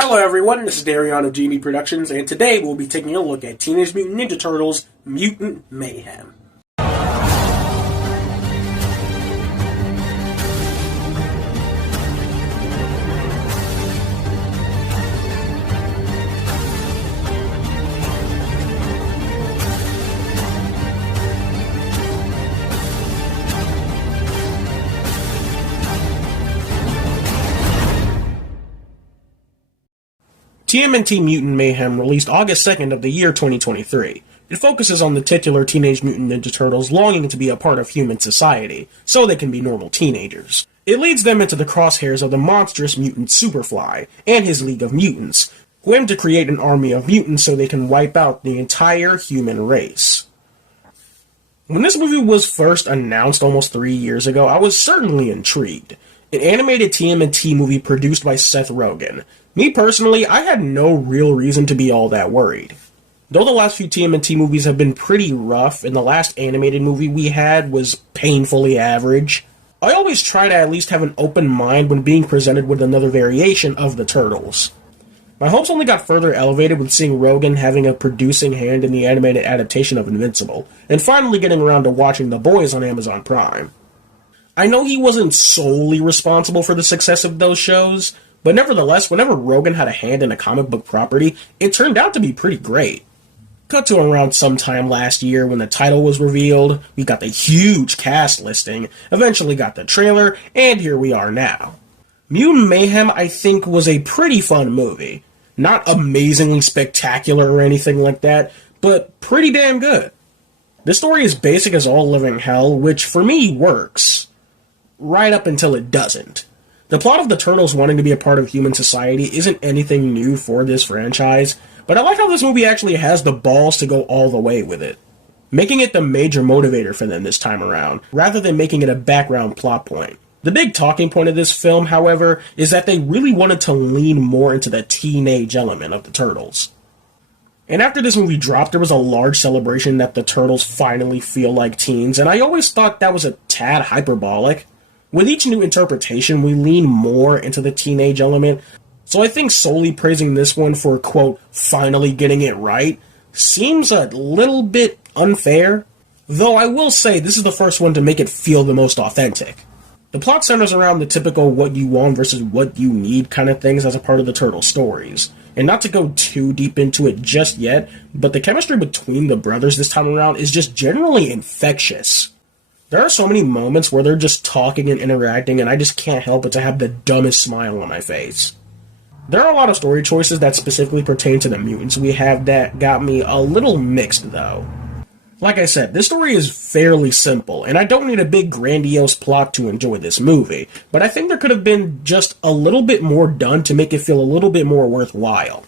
Hello everyone, this is Darion of GNB Productions, and today we'll be taking a look at Teenage Mutant Ninja Turtles Mutant Mayhem. TMNT Mutant Mayhem released August 2nd of the year 2023. It focuses on the titular Teenage Mutant Ninja Turtles longing to be a part of human society, so they can be normal teenagers. It leads them into the crosshairs of the monstrous mutant Superfly, and his League of Mutants, who aim to create an army of mutants so they can wipe out the entire human race. When this movie was first announced almost 3 years ago, I was certainly intrigued. An animated TMNT movie produced by Seth Rogen. Me personally, I had no real reason to be all that worried. Though the last few TMNT movies have been pretty rough, and the last animated movie we had was painfully average, I always try to at least have an open mind when being presented with another variation of the Turtles. My hopes only got further elevated with seeing Rogen having a producing hand in the animated adaptation of Invincible, and finally getting around to watching The Boys on Amazon Prime. I know he wasn't solely responsible for the success of those shows, but nevertheless, whenever Rogen had a hand in a comic book property, it turned out to be pretty great. Cut to around sometime last year when the title was revealed, we got the huge cast listing, eventually got the trailer, and here we are now. Mutant Mayhem, I think, was a pretty fun movie. Not amazingly spectacular or anything like that, but pretty damn good. The story is basic as all living hell, which for me works. Right up until it doesn't. The plot of the Turtles wanting to be a part of human society isn't anything new for this franchise, but I like how this movie actually has the balls to go all the way with it, making it the major motivator for them this time around, rather than making it a background plot point. The big talking point of this film, however, is that they really wanted to lean more into the teenage element of the Turtles. And after this movie dropped, there was a large celebration that the Turtles finally feel like teens, and I always thought that was a tad hyperbolic. With each new interpretation, we lean more into the teenage element, so I think solely praising this one for, quote, finally getting it right, seems a little bit unfair. Though I will say, this is the first one to make it feel the most authentic. The plot centers around the typical what you want versus what you need kind of things as a part of the Turtle stories. And not to go too deep into it just yet, but the chemistry between the brothers this time around is just generally infectious. There are so many moments where they're just talking and interacting, and I just can't help but to have the dumbest smile on my face. There are a lot of story choices that specifically pertain to the mutants we have that got me a little mixed, though. Like I said, this story is fairly simple, and I don't need a big grandiose plot to enjoy this movie, but I think there could have been just a little bit more done to make it feel a little bit more worthwhile.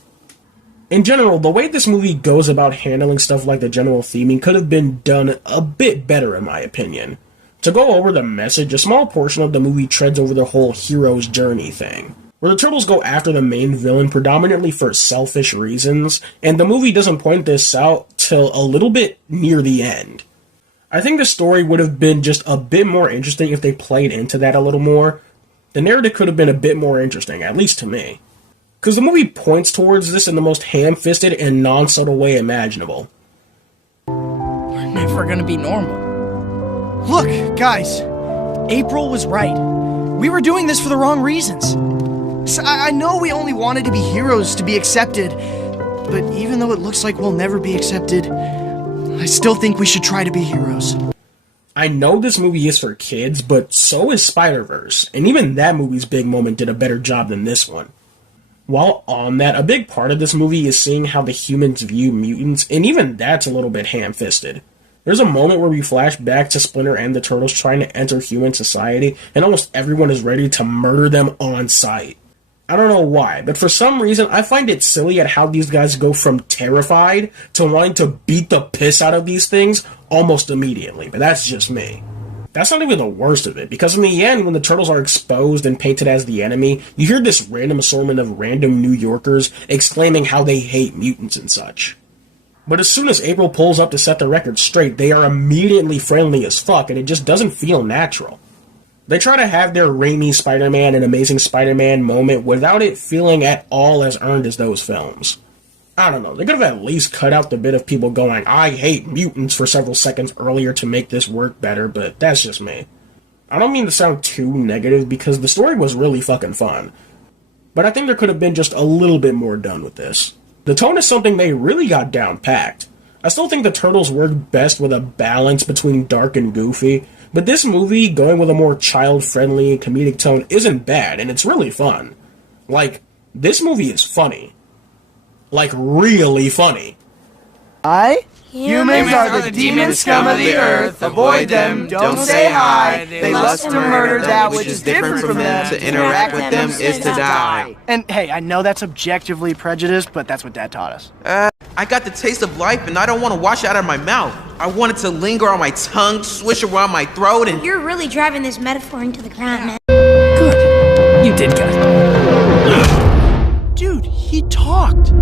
In general, the way this movie goes about handling stuff like the general theming could have been done a bit better in my opinion. To go over the message, a small portion of the movie treads over the whole hero's journey thing, where the Turtles go after the main villain predominantly for selfish reasons, and the movie doesn't point this out till a little bit near the end. I think the story would have been just a bit more interesting if they played into that a little more. The narrative could have been a bit more interesting, at least to me. Because the movie points towards this in the most ham-fisted and non-subtle way imaginable. We're never gonna be normal. Look, guys, April was right. We were doing this for the wrong reasons. So I know we only wanted to be heroes to be accepted, but even though it looks like we'll never be accepted, I still think we should try to be heroes. I know this movie is for kids, but so is Spider-Verse, and even that movie's big moment did a better job than this one. While on that, a big part of this movie is seeing how the humans view mutants, and even that's a little bit ham-fisted. There's a moment where we flash back to Splinter and the Turtles trying to enter human society, and almost everyone is ready to murder them on sight. I don't know why, but for some reason, I find it silly at how these guys go from terrified to wanting to beat the piss out of these things almost immediately, but that's just me. That's not even the worst of it, because in the end, when the Turtles are exposed and painted as the enemy, you hear this random assortment of random New Yorkers exclaiming how they hate mutants and such. But as soon as April pulls up to set the record straight, they are immediately friendly as fuck, and it just doesn't feel natural. They try to have their Raimi Spider-Man and Amazing Spider-Man moment without it feeling at all as earned as those films. I don't know, they could have at least cut out the bit of people going, "I hate mutants" for several seconds earlier to make this work better, but that's just me. I don't mean to sound too negative because the story was really fucking fun, but I think there could have been just a little bit more done with this. The tone is something they really got down packed. I still think the Turtles work best with a balance between dark and goofy, but this movie, going with a more child-friendly comedic tone, isn't bad, and it's really fun. Like, this movie is funny. Like, really funny. Humans are the demon scum of the earth. Avoid them, don't say hi. They lust to murder that which is different from them. To interact with them is to die. And hey, I know that's objectively prejudiced, but that's what Dad taught us. I got the taste of life and I don't want to wash it out of my mouth. I want it to linger on my tongue, swish around my throat, and... You're really driving this metaphor into the ground, man. Good. You did good. Dude, he talked.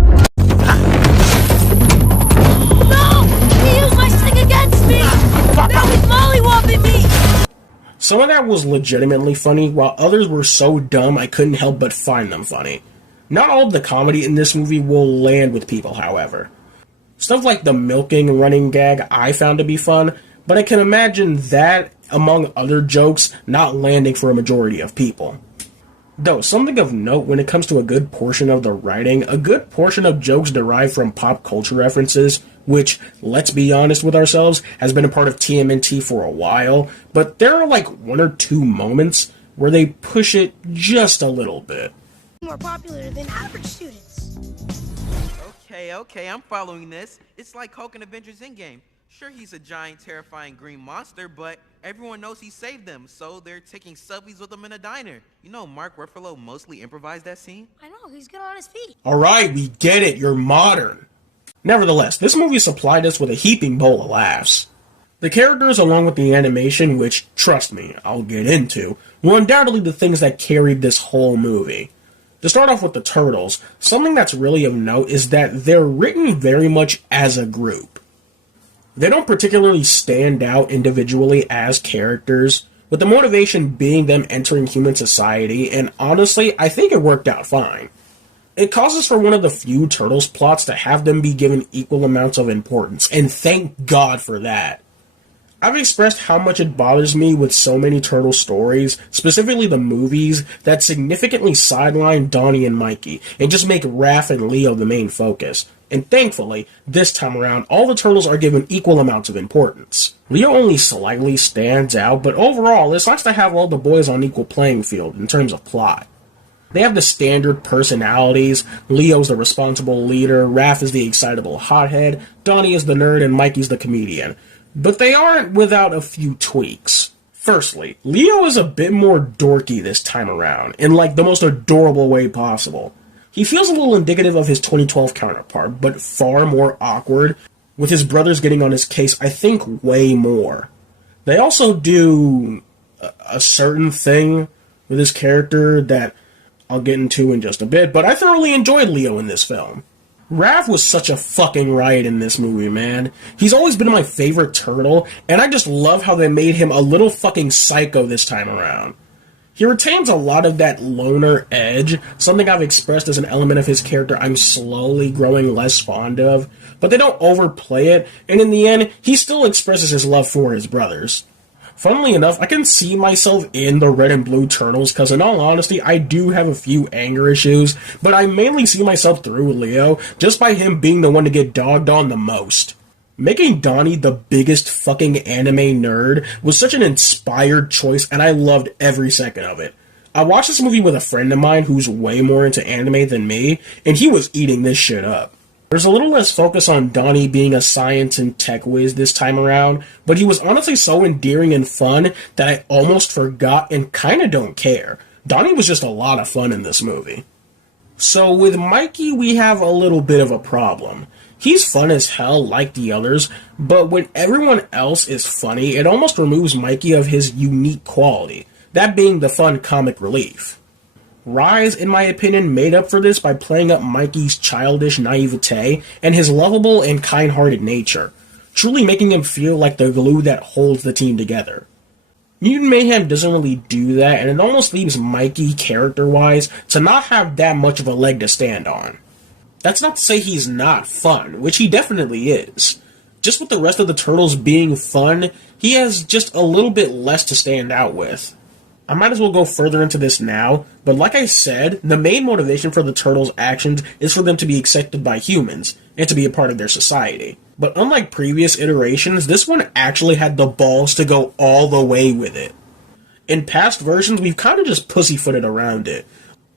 Some of that was legitimately funny, while others were so dumb I couldn't help but find them funny. Not all of the comedy in this movie will land with people, however. Stuff like the milking running gag I found to be fun, but I can imagine that, among other jokes, not landing for a majority of people. Though, something of note when it comes to a good portion of the writing, a good portion of jokes derive from pop culture references, which, let's be honest with ourselves, has been a part of TMNT for a while, but there are like one or two moments where they push it just a little bit. More popular than average students. Okay, I'm following this. It's like Hulk in Avengers Endgame. Sure, he's a giant, terrifying green monster, but everyone knows he saved them, so they're taking selfies with him in a diner. You know, Mark Ruffalo mostly improvised that scene? I know, he's good on his feet. Alright, we get it, you're modern. Nevertheless, this movie supplied us with a heaping bowl of laughs. The characters, along with the animation, which, trust me, I'll get into, were undoubtedly the things that carried this whole movie. To start off with the Turtles, something that's really of note is that they're written very much as a group. They don't particularly stand out individually as characters, with the motivation being them entering human society, and honestly, I think it worked out fine. It causes for one of the few Turtles plots to have them be given equal amounts of importance, and thank God for that. I've expressed how much it bothers me with so many Turtle stories, specifically the movies, that significantly sideline Donnie and Mikey, and just make Raph and Leo the main focus. And thankfully, this time around, all the Turtles are given equal amounts of importance. Leo only slightly stands out, but overall, it's nice to have all the boys on equal playing field in terms of plot. They have the standard personalities. Leo's the responsible leader, Raph is the excitable hothead, Donnie is the nerd, and Mikey's the comedian. But they aren't without a few tweaks. Firstly, Leo is a bit more dorky this time around, in like the most adorable way possible. He feels a little indicative of his 2012 counterpart, but far more awkward, with his brothers getting on his case, I think, way more. They also do a certain thing with his character that I'll get into in just a bit, but I thoroughly enjoyed Leo in this film. Raph was such a fucking riot in this movie, man. He's always been my favorite turtle, and I just love how they made him a little fucking psycho this time around. He retains a lot of that loner edge, something I've expressed as an element of his character I'm slowly growing less fond of, but they don't overplay it, and in the end, he still expresses his love for his brothers. Funnily enough, I can see myself in the red and blue Turtles, because in all honesty, I do have a few anger issues, but I mainly see myself through Leo, just by him being the one to get dogged on the most. Making Donnie the biggest fucking anime nerd was such an inspired choice, and I loved every second of it. I watched this movie with a friend of mine who's way more into anime than me, and he was eating this shit up. There's a little less focus on Donnie being a science and tech whiz this time around, but he was honestly so endearing and fun that I almost forgot and kinda don't care. Donnie was just a lot of fun in this movie. So with Mikey, we have a little bit of a problem. He's fun as hell like the others, but when everyone else is funny, it almost removes Mikey of his unique quality, that being the fun comic relief. Rise, in my opinion, made up for this by playing up Mikey's childish naivete and his lovable and kind-hearted nature, truly making him feel like the glue that holds the team together. Mutant Mayhem doesn't really do that, and it almost leaves Mikey, character-wise, to not have that much of a leg to stand on. That's not to say he's not fun, which he definitely is. Just with the rest of the Turtles being fun, he has just a little bit less to stand out with. I might as well go further into this now, but like I said, the main motivation for the Turtles' actions is for them to be accepted by humans, and to be a part of their society. But unlike previous iterations, this one actually had the balls to go all the way with it. In past versions, we've kind of just pussyfooted around it,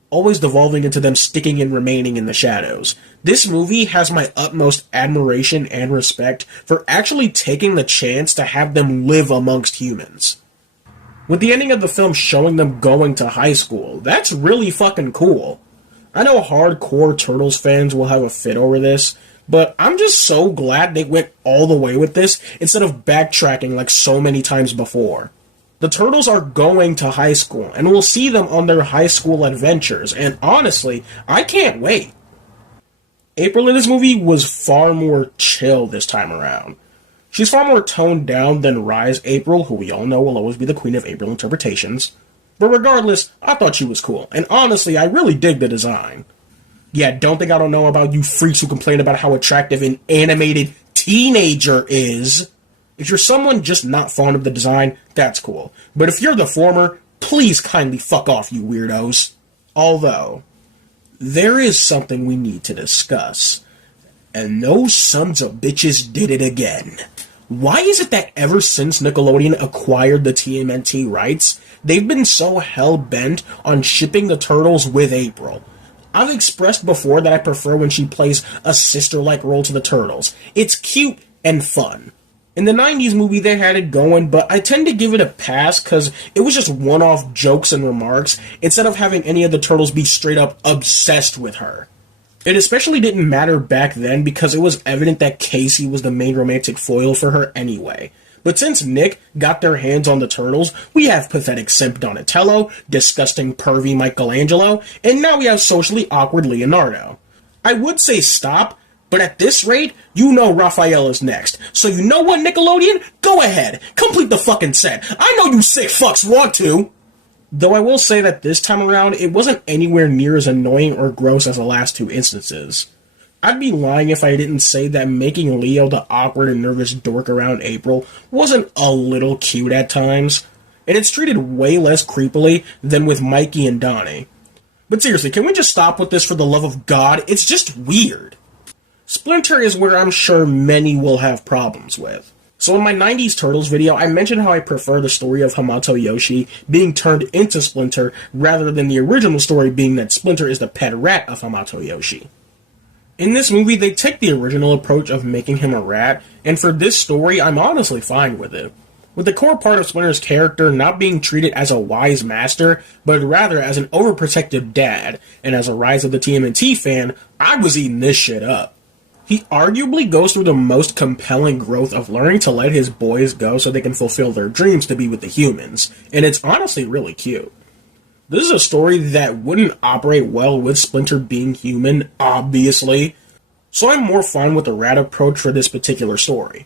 always devolving into them sticking and remaining in the shadows. This movie has my utmost admiration and respect for actually taking the chance to have them live amongst humans. With the ending of the film showing them going to high school, that's really fucking cool. I know hardcore Turtles fans will have a fit over this, but I'm just so glad they went all the way with this instead of backtracking like so many times before. The Turtles are going to high school, and we'll see them on their high school adventures, and honestly, I can't wait. April in this movie was far more chill this time around. She's far more toned down than Rise April, who we all know will always be the queen of April interpretations. But regardless, I thought she was cool, and honestly, I really dig the design. Yeah, don't think I don't know about you freaks who complain about how attractive an animated teenager is. If you're someone just not fond of the design, that's cool. But if you're the former, please kindly fuck off, you weirdos. Although, there is something we need to discuss. And those sons of bitches did it again. Why is it that ever since Nickelodeon acquired the TMNT rights, they've been so hell-bent on shipping the Turtles with April? I've expressed before that I prefer when she plays a sister-like role to the Turtles. It's cute and fun. In the 90s movie they had it going, but I tend to give it a pass because it was just one-off jokes and remarks instead of having any of the Turtles be straight up obsessed with her. It especially didn't matter back then because it was evident that Casey was the main romantic foil for her anyway. But since Nick got their hands on the Turtles, we have pathetic simp Donatello, disgusting pervy Michelangelo, and now we have socially awkward Leonardo. I would say stop, but at this rate, you know Raphael is next. So you know what, Nickelodeon? Go ahead, complete the fucking set. I know you sick fucks want to! Though I will say that this time around, it wasn't anywhere near as annoying or gross as the last two instances. I'd be lying if I didn't say that making Leo the awkward and nervous dork around April wasn't a little cute at times, and it's treated way less creepily than with Mikey and Donnie. But seriously, can we just stop with this for the love of God? It's just weird. Splinter is where I'm sure many will have problems with. So in my 90s Turtles video, I mentioned how I prefer the story of Hamato Yoshi being turned into Splinter rather than the original story being that Splinter is the pet rat of Hamato Yoshi. In this movie, they take the original approach of making him a rat, and for this story, I'm honestly fine with it. With the core part of Splinter's character not being treated as a wise master, but rather as an overprotective dad, and as a Rise of the TMNT fan, I was eating this shit up. He arguably goes through the most compelling growth of learning to let his boys go so they can fulfill their dreams to be with the humans, and it's honestly really cute. This is a story that wouldn't operate well with Splinter being human, obviously, so I'm more fine with the rat approach for this particular story.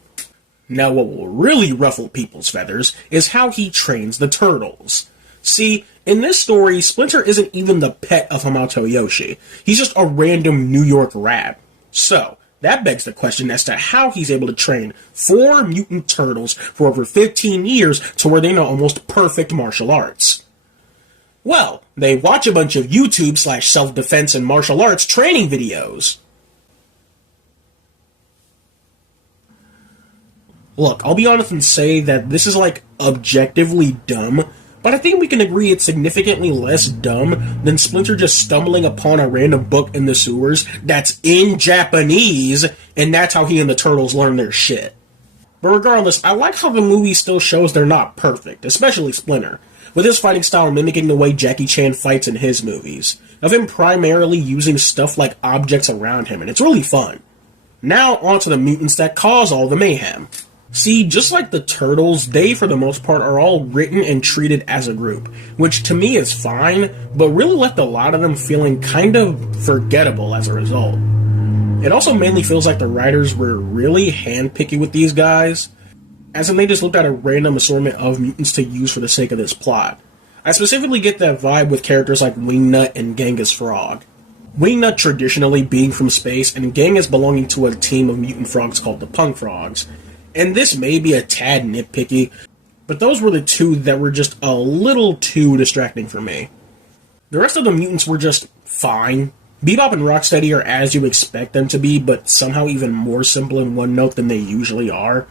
Now what will really ruffle people's feathers is how he trains the Turtles. See, in this story, Splinter isn't even the pet of Hamato Yoshi. He's just a random New York rat. So, that begs the question as to how he's able to train 4 mutant turtles for over 15 years to where they know almost perfect martial arts. Well, they watch a bunch of YouTube/self-defense and martial arts training videos. Look, I'll be honest and say that this is objectively dumb, but I think we can agree it's significantly less dumb than Splinter just stumbling upon a random book in the sewers that's in Japanese, and that's how he and the Turtles learn their shit. But regardless, I like how the movie still shows they're not perfect, especially Splinter, with his fighting style mimicking the way Jackie Chan fights in his movies, of him primarily using stuff like objects around him, and it's really fun. Now onto the mutants that cause all the mayhem. See, just like the Turtles, they for the most part are all written and treated as a group, which to me is fine, but really left a lot of them feeling kind of forgettable as a result. It also mainly feels like the writers were really handpicky with these guys. as in they just looked at a random assortment of mutants to use for the sake of this plot. I specifically get that vibe with characters like Wingnut and Genghis Frog. Wingnut traditionally being from space, and Genghis belonging to a team of mutant frogs called the Punk Frogs. And this may be a tad nitpicky, but those were the two that were just a little too distracting for me. The rest of the mutants were just fine. Bebop and Rocksteady are as you expect them to be, but somehow even more simple in one note than they usually are.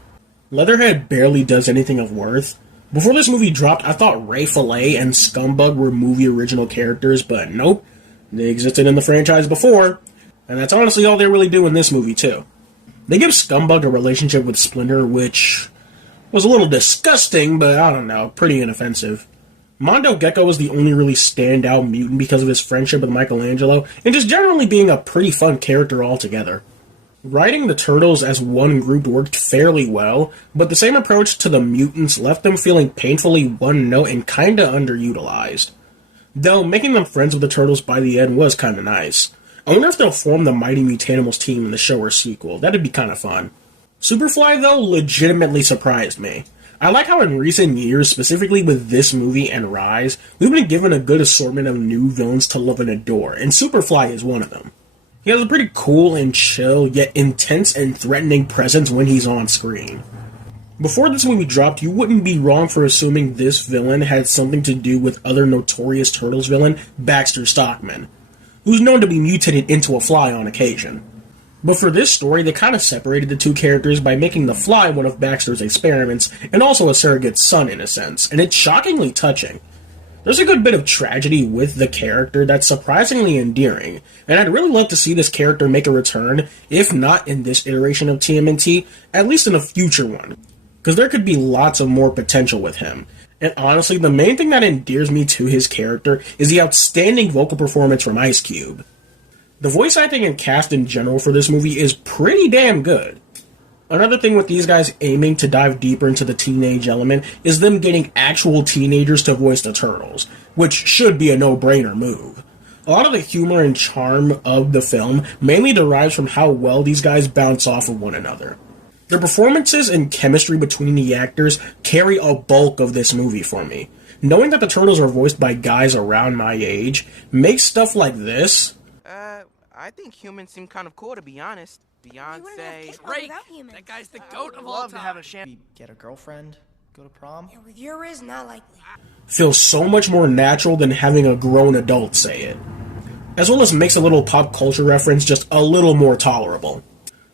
Leatherhead barely does anything of worth. Before this movie dropped, I thought Ray Fillet and Scumbug were movie original characters, but nope. They existed in the franchise before, and that's honestly all they really do in this movie too. They give Scumbug a relationship with Splinter, which was a little disgusting, but I don't know, pretty inoffensive. Mondo Gecko is the only really standout mutant because of his friendship with Michelangelo, and just generally being a pretty fun character altogether. Writing the Turtles as one group worked fairly well, but the same approach to the mutants left them feeling painfully one-note and kinda underutilized. Though, making them friends with the Turtles by the end was kinda nice. I wonder if they'll form the Mighty Mutanimals team in the show or sequel. That'd be kinda fun. Superfly, though, legitimately surprised me. I like how in recent years, specifically with this movie and Rise, we've been given a good assortment of new villains to love and adore, and Superfly is one of them. He has a pretty cool and chill, yet intense and threatening presence when he's on screen. Before this movie dropped, you wouldn't be wrong for assuming this villain had something to do with other notorious Turtles villain, Baxter Stockman, who's known to be mutated into a fly on occasion. But for this story, they kind of separated the two characters by making the Fly one of Baxter's experiments, and also a surrogate son in a sense, and it's shockingly touching. There's a good bit of tragedy with the character that's surprisingly endearing, and I'd really love to see this character make a return, if not in this iteration of TMNT, at least in a future one, because there could be lots of more potential with him. And honestly, the main thing that endears me to his character is the outstanding vocal performance from Ice Cube. The voice acting and cast in general for this movie is pretty damn good. Another thing with these guys aiming to dive deeper into the teenage element is them getting actual teenagers to voice the Turtles, which should be a no-brainer move. A lot of the humor and charm of the film mainly derives from how well these guys bounce off of one another. Their performances and chemistry between the actors carry a bulk of this movie for me. Knowing that the Turtles are voiced by guys around my age makes stuff like this... I think humans seem kind of cool, to be honest. Beyonce... Drake! That guy's the goat of all Love to time. have a champagne. Get a girlfriend, go to prom. Yeah, with your riz, not likely. feels so much more natural than having a grown adult say it. As well as makes a little pop culture reference just a little more tolerable.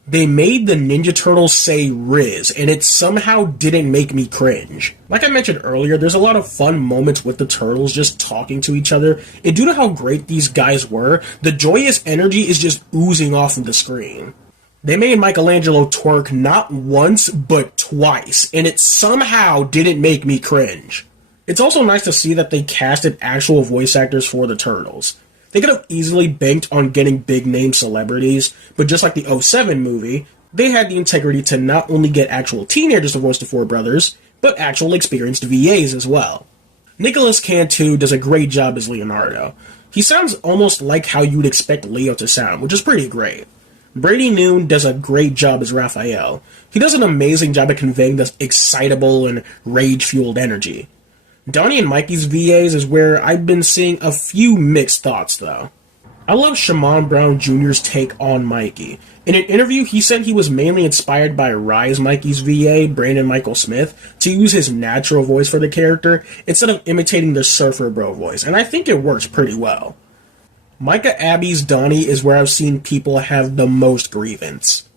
They made the Ninja Turtles say Riz, and it somehow didn't make me cringe. Like I mentioned earlier, there's a lot of fun moments with the Turtles just talking to each other, and due to how great these guys were, the joyous energy is just oozing off of the screen. They made Michelangelo twerk not once, but twice, and it somehow didn't make me cringe. It's also nice to see that they casted actual voice actors for the Turtles. They could have easily banked on getting big-name celebrities, but just like the '07 movie, they had the integrity to not only get actual teenagers to voice the four brothers, but actual experienced VAs as well. Nicolas Cantu does a great job as Leonardo. He sounds almost like how you'd expect Leo to sound, which is pretty great. Brady Noon does a great job as Raphael. He does an amazing job at conveying this excitable and rage-fueled energy. Donnie and Mikey's VAs is where I've been seeing a few mixed thoughts, though. I love Shamon Brown Jr.'s take on Mikey. In an interview, he said he was mainly inspired by Rise Mikey's VA, Brandon Michael Smith, to use his natural voice for the character, instead of imitating the Surfer Bro voice, and I think it works pretty well. Micah Abbey's Donnie is where I've seen people have the most grievance.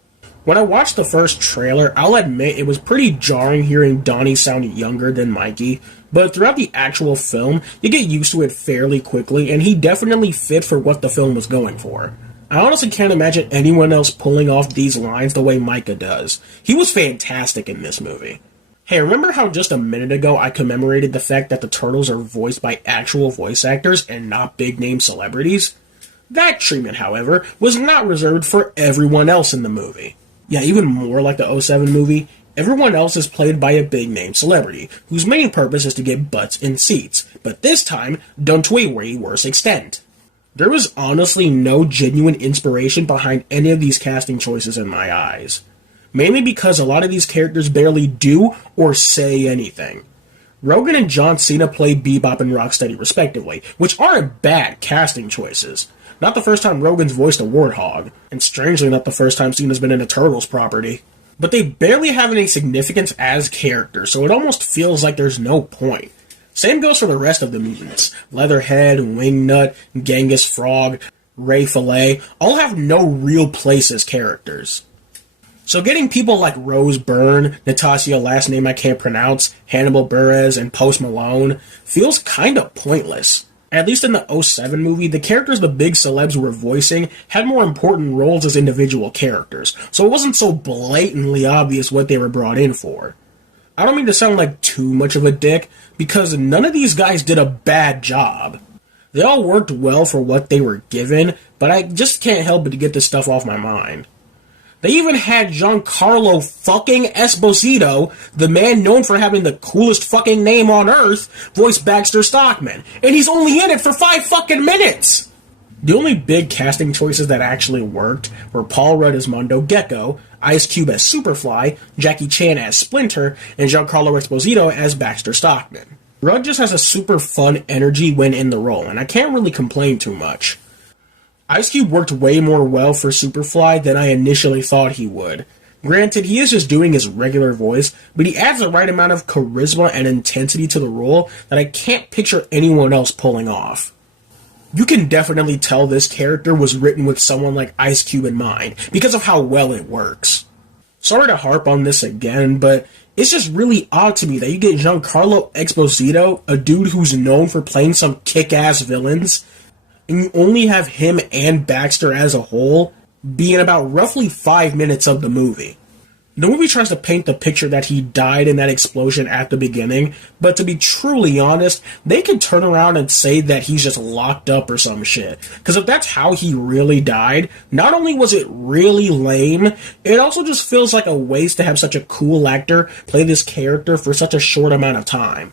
When I watched the first trailer, I'll admit it was pretty jarring hearing Donnie sound younger than Mikey, but throughout the actual film, you get used to it fairly quickly, and he definitely fit for what the film was going for. I honestly can't imagine anyone else pulling off these lines the way Micah does. He was fantastic in this movie. Hey, remember how just a minute ago I commemorated the fact that the Turtles are voiced by actual voice actors and not big-name celebrities? That treatment, however, was not reserved for everyone else in the movie. Yeah, even more like the '07 movie, everyone else is played by a big-name celebrity, whose main purpose is to get butts in seats, but this time, done to a way worse extent. There was honestly no genuine inspiration behind any of these casting choices in my eyes. mainly because a lot of these characters barely do or say anything. Rogan and John Cena play Bebop and Rocksteady respectively, which aren't bad casting choices. Not the first time Rogan's voiced a warthog, and strangely not the first time Cena's been in a Turtles property. But they barely have any significance as characters, so it almost feels like there's no point. Same goes for the rest of the mutants. Leatherhead, Wingnut, Genghis Frog, Ray Fillet all have no real place as characters. So getting people like Rose Byrne, Natasha, last name I can't pronounce, Hannibal Buress, and Post Malone feels kinda pointless. At least in the '07 movie, the characters the big celebs were voicing had more important roles as individual characters, so it wasn't so blatantly obvious what they were brought in for. I don't mean to sound like too much of a dick, because none of these guys did a bad job. They all worked well for what they were given, but I just can't help but to get this stuff off my mind. They even had Giancarlo fucking Esposito, the man known for having the coolest fucking name on earth, voice Baxter Stockman, and he's only in it for 5 fucking minutes! The only big casting choices that actually worked were Paul Rudd as Mondo Gecko, Ice Cube as Superfly, Jackie Chan as Splinter, and Giancarlo Esposito as Baxter Stockman. Rudd just has a super fun energy when in the role, and I can't really complain too much. Ice Cube worked way more well for Superfly than I initially thought he would. Granted, he is just doing his regular voice, but he adds the right amount of charisma and intensity to the role that I can't picture anyone else pulling off. You can definitely tell this character was written with someone like Ice Cube in mind, because of how well it works. Sorry to harp on this again, but it's just really odd to me that you get Giancarlo Esposito, a dude who's known for playing some kick-ass villains, and you only have him and Baxter as a whole be in about roughly 5 minutes of the movie. The movie tries to paint the picture that he died in that explosion at the beginning, but to be truly honest, they could turn around and say that he's just locked up or some shit. Because if that's how he really died, not only was it really lame, it also just feels like a waste to have such a cool actor play this character for such a short amount of time.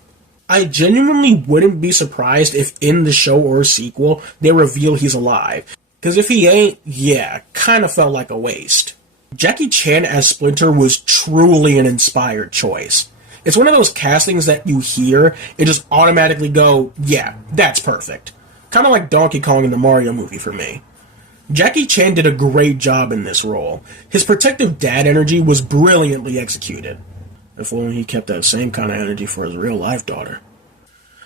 I genuinely wouldn't be surprised if in the show or sequel they reveal he's alive. Because if he ain't, yeah, kinda felt like a waste. Jackie Chan as Splinter was truly an inspired choice. It's one of those castings that you hear and just automatically go, yeah, that's perfect. Kinda like Donkey Kong in the Mario movie for me. Jackie Chan did a great job in this role. His protective dad energy was brilliantly executed. If only he kept that same kind of energy for his real-life daughter.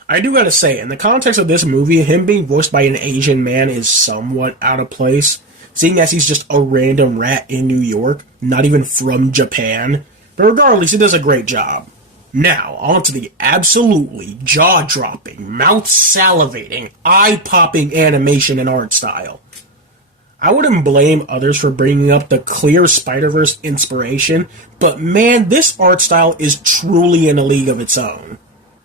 I do gotta say, in the context of this movie, him being voiced by an Asian man is somewhat out of place, seeing as he's just a random rat in New York, not even from Japan. But regardless, he does a great job. Now, on to the absolutely jaw-dropping, mouth-salivating, eye-popping animation and art style. I wouldn't blame others for bringing up the clear Spider-Verse inspiration, but man, this art style is truly in a league of its own.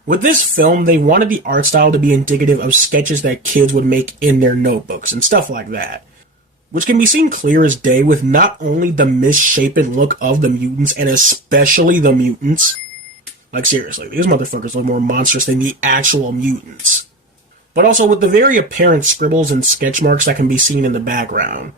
With this film, they wanted the art style to be indicative of sketches that kids would make in their notebooks and stuff like that, which can be seen clear as day with not only the misshapen look of the mutants, and especially the mutants. Like seriously, these motherfuckers look more monstrous than the actual mutants. But also with the very apparent scribbles and sketch marks that can be seen in the background.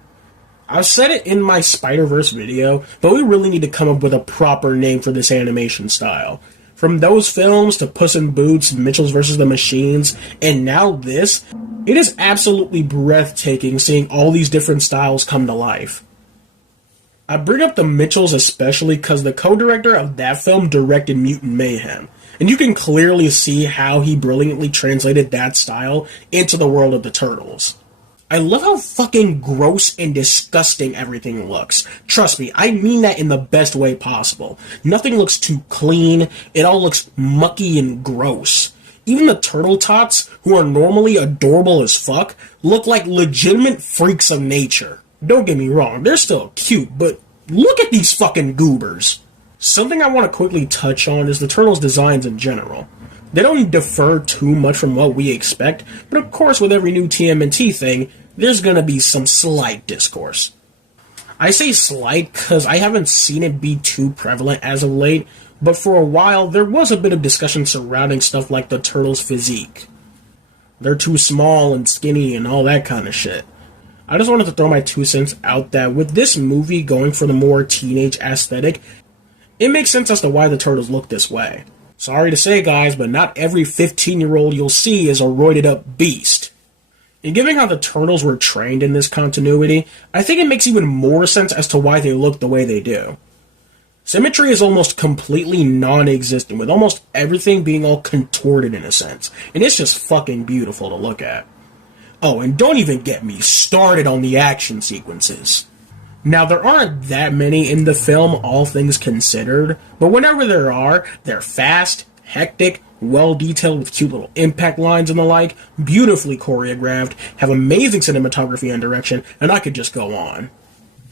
I've said it in my Spider-Verse video, but we really need to come up with a proper name for this animation style. From those films to Puss in Boots, Mitchells vs. the Machines, and now this, it is absolutely breathtaking seeing all these different styles come to life. I bring up the Mitchells especially because the co-director of that film directed Mutant Mayhem, and you can clearly see how he brilliantly translated that style into the world of the Turtles. I love how fucking gross and disgusting everything looks. Trust me, I mean that in the best way possible. Nothing looks too clean, it all looks mucky and gross. Even the turtle tots, who are normally adorable as fuck, look like legitimate freaks of nature. Don't get me wrong, they're still cute, but look at these fucking goobers. Something I want to quickly touch on is the Turtles' designs in general. They don't differ too much from what we expect, but of course with every new TMNT thing, there's gonna be some slight discourse. I say slight because I haven't seen it be too prevalent as of late, but for a while there was a bit of discussion surrounding stuff like the Turtles' physique. They're too small and skinny and all that kind of shit. I just wanted to throw my 2 cents out that with this movie going for the more teenage aesthetic, it makes sense as to why the Turtles look this way. Sorry to say, guys, but not every 15-year-old you'll see is a roided-up beast. And given how the Turtles were trained in this continuity, I think it makes even more sense as to why they look the way they do. Symmetry is almost completely non-existent, with almost everything being all contorted in a sense, and it's just fucking beautiful to look at. Oh, and don't even get me started on the action sequences. Now, there aren't that many in the film, all things considered, but whenever there are, they're fast, hectic, well-detailed with cute little impact lines and the like, beautifully choreographed, have amazing cinematography and direction, and I could just go on.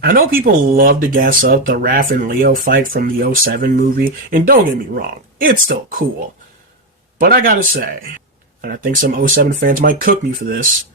I know people love to gas up the Raph and Leo fight from the '07 movie, and don't get me wrong, it's still cool. But I gotta say, and I think some '07 fans might cook me for this,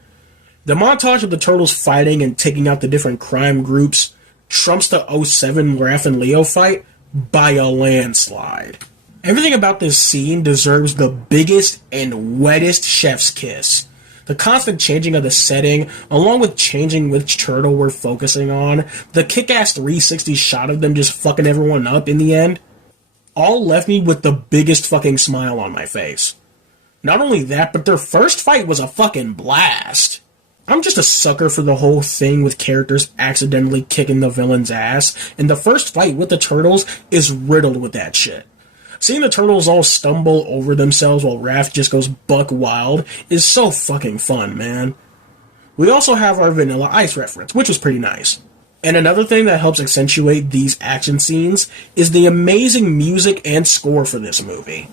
the montage of the Turtles fighting and taking out the different crime groups trumps the '07 Raph and Leo fight by a landslide. Everything about this scene deserves the biggest and wettest chef's kiss. The constant changing of the setting, along with changing which turtle we're focusing on, the kick-ass 360 shot of them just fucking everyone up in the end, all left me with the biggest fucking smile on my face. Not only that, but their first fight was a fucking blast. I'm just a sucker for the whole thing with characters accidentally kicking the villain's ass, and the first fight with the Turtles is riddled with that shit. Seeing the Turtles all stumble over themselves while Raph just goes buck wild is so fucking fun, man. We also have our Vanilla Ice reference, which was pretty nice. And another thing that helps accentuate these action scenes is the amazing music and score for this movie.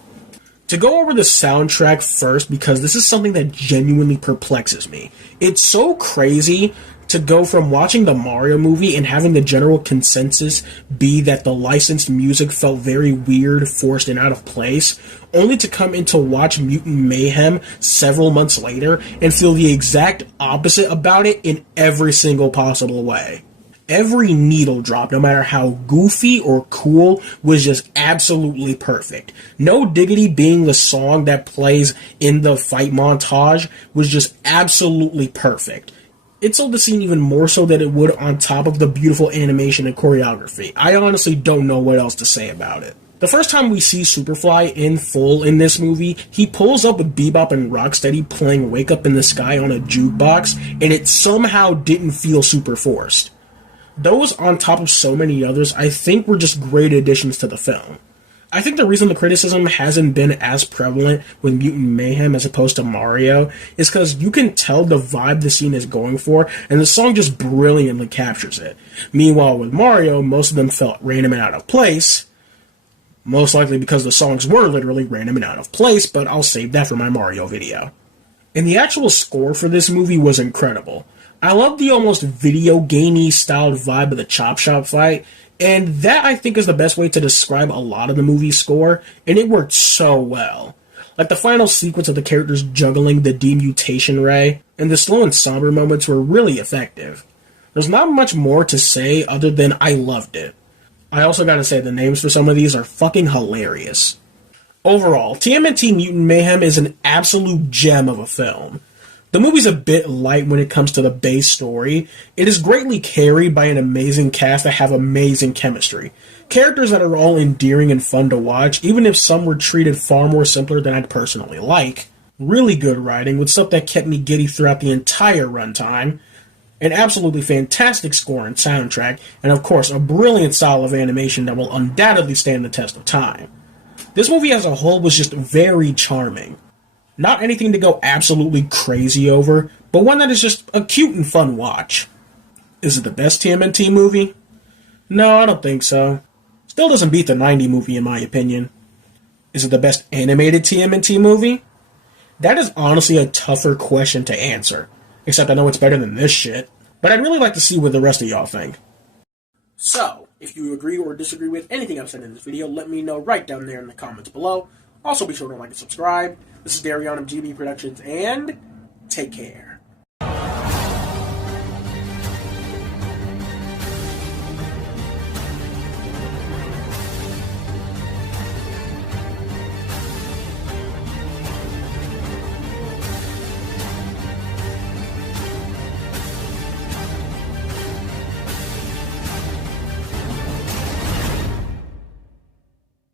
To go over the soundtrack first, because this is something that genuinely perplexes me. It's so crazy to go from watching the Mario movie and having the general consensus be that the licensed music felt very weird, forced, and out of place, only to come in to watch Mutant Mayhem several months later and feel the exact opposite about it in every single possible way. Every needle drop, no matter how goofy or cool, was just absolutely perfect. No Diggity being the song that plays in the fight montage was just absolutely perfect. It sold the scene even more so than it would on top of the beautiful animation and choreography. I honestly don't know what else to say about it. The first time we see Superfly in full in this movie, he pulls up with Bebop and Rocksteady playing Wake Up in the Sky on a jukebox, and it somehow didn't feel super forced. Those, on top of so many others, I think were just great additions to the film. I think the reason the criticism hasn't been as prevalent with Mutant Mayhem as opposed to Mario is because you can tell the vibe the scene is going for, and the song just brilliantly captures it. Meanwhile, with Mario, most of them felt random and out of place, most likely because the songs were literally random and out of place, but I'll save that for my Mario video. And the actual score for this movie was incredible. I love the almost video gamey styled vibe of the Chop Shop fight, and that I think is the best way to describe a lot of the movie's score, and it worked so well. Like the final sequence of the characters juggling the demutation ray, and the slow and somber moments were really effective. There's not much more to say other than I loved it. I also gotta say the names for some of these are fucking hilarious. Overall, TMNT Mutant Mayhem is an absolute gem of a film. The movie's a bit light when it comes to the base story. It is greatly carried by an amazing cast that have amazing chemistry. Characters that are all endearing and fun to watch, even if some were treated far more simpler than I'd personally like. Really good writing, with stuff that kept me giddy throughout the entire runtime. An absolutely fantastic score and soundtrack, and of course a brilliant style of animation that will undoubtedly stand the test of time. This movie as a whole was just very charming. Not anything to go absolutely crazy over, but one that is just a cute and fun watch. Is it the best TMNT movie? No, I don't think so. Still doesn't beat the '90 movie in my opinion. Is it the best animated TMNT movie? That is honestly a tougher question to answer. Except I know it's better than this shit. But I'd really like to see what the rest of y'all think. So, if you agree or disagree with anything I've said in this video, let me know right down there in the comments below. Also be sure to like and subscribe. This is Darion of GB Productions, and take care.